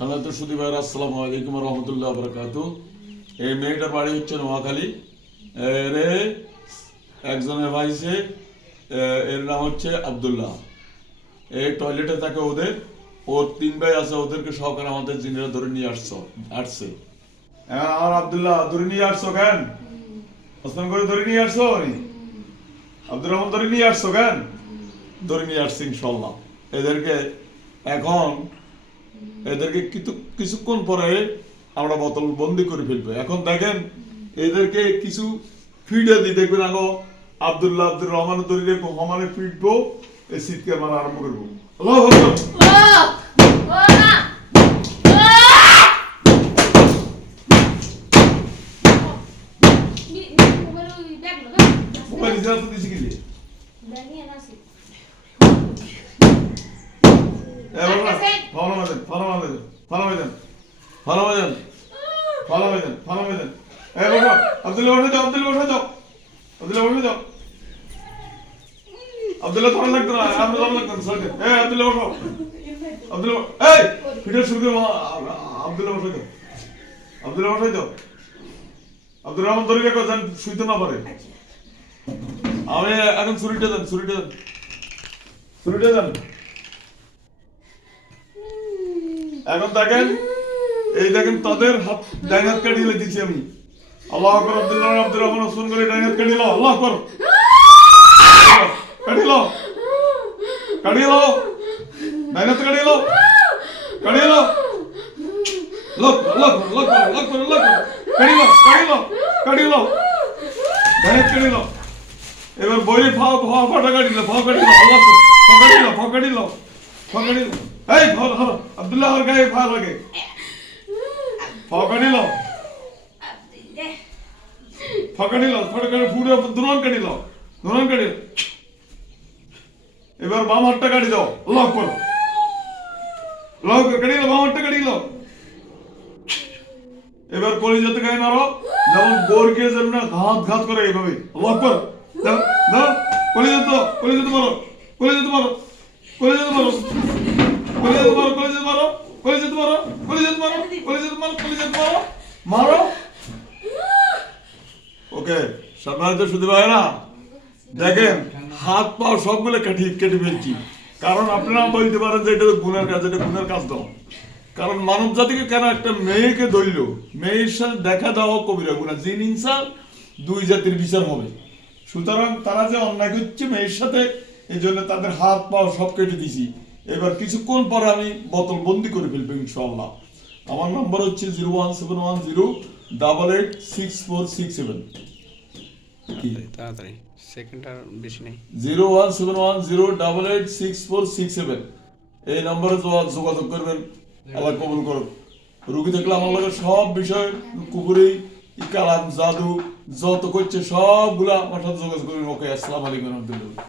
সম্মানিত সুধী ভাইরা, আসসালামু আলাইকুম ওয়া রাহমাতুল্লাহি ওয়া বারাকাতুহু। এই মেয়েটার বাড়ি হচ্ছে নোয়াখালী। এর একজনের ভাইছে, এর নাম হচ্ছে আব্দুল্লাহ। এই টয়লেটে থাকে ওদের, ওর 3 ভাই আছে, ওদেরকে সহকারে আমাদের জিনেরা ধরে নিয়ে আসছে। এখন আমার আব্দুল্লাহ ধরে নিয়ে আসছো কেন? ওসমান করে ধরে নিয়ে আসছো? আব্দুর রহমান ধরে নিয়ে আসছো কেন? ধরে নিয়ে আসছি ইনশাল্লাহ। এদেরকে কিছুক্ষণ পরে আমরা বোতল বন্দি করে ফেলবো। এখন দেখেন, এদেরকে কিছু ফিডে দিয়ে দেখবেন, আগে আব্দুর রহমান ধরে সমানে ফিটবো, এই শীতকাল মারা আরম্ভ করবো। আল্লাহু আকবার। মোবাইল ইজারা তো দিছি কিলে আব্দুল্লাহ তোমার লাগতো না, আমরা তোমার লাগতো না। আব্দুল্লাহ বসো, আব্দুল্লাহ এই ফিটার শুরু করে আব্দুল্লাহ বসাই দাও, আব্দুল্লাহ বসাই দাও। আব্দুর রহমান ধরে রেখো যেন শুইতে না পারে। আমি এখন ছুরিটা দেন। এখন দেখেন, এই দেখেন তাদের হাত ডাইন হাত কাটিয়ে দিচ্ছি আমি। আল্লাহু আকবার। আব্দুর রহমান ওসমান করে ডাইন হাত কাটিয়ে আল্লাহু আকবার। কাটিয়ে ডাইন হাত কাটিয়ে লক এবার বই ফাটা কাটিল এই আব্দুল্লাহ গায়ে ফা লাগে কাটিল পুরো দুরান কাটিল। এবার বাম হাতটা কাটি দাও, লক করো, কাটিল বাম হাতটা কাটিল। এবার কলিজাতে গায়ে মারো, যেমন গোরকে যেমন ঘাত করে এইভাবে লক করো। কলিজাতে মারো, মারো। ওকে, সম্মানিত সুধী ভাইরা, দেখেন হাত পা সবগুলো কেটে ফেলছি। কারণ আপনারা বলতে পারেন যে এটা গুনার কাজ দাও। কারণ মানব জাতিকে কেন একটা মেয়েকে ধরল, মেয়ের সাথে দেখা দেওয়া কবিরা গুনাহ, জিন ইনসান 2 জাতির বিচার হবে। সুতরাং তারা যে অন্যায় করছে মেয়ের সাথে, এই জন্য তাদের হাত পা সব কেটে দিছি। এবার কিছুক্ষণ পরে আমি বোতল বন্দি করে ফেলবো ইনশাআল্লাহ। আমার নম্বর হচ্ছে 01710886467। তাড়াতাড়ি, সেকেন্ড আর বেশি নেই। 01710886467 এই নম্বরে যোগাযোগ করবেন। আল্লাহ কবুল করুন। রোগী থাকলে আমার লগে সব বিষয়, কুকুরি, কালাম, জাদু যত করছে সবগুলা আমার সাথে যোগাযোগ করবেন। ওকে, আসসালামু আলাইকুম রহমতুল্লাহ।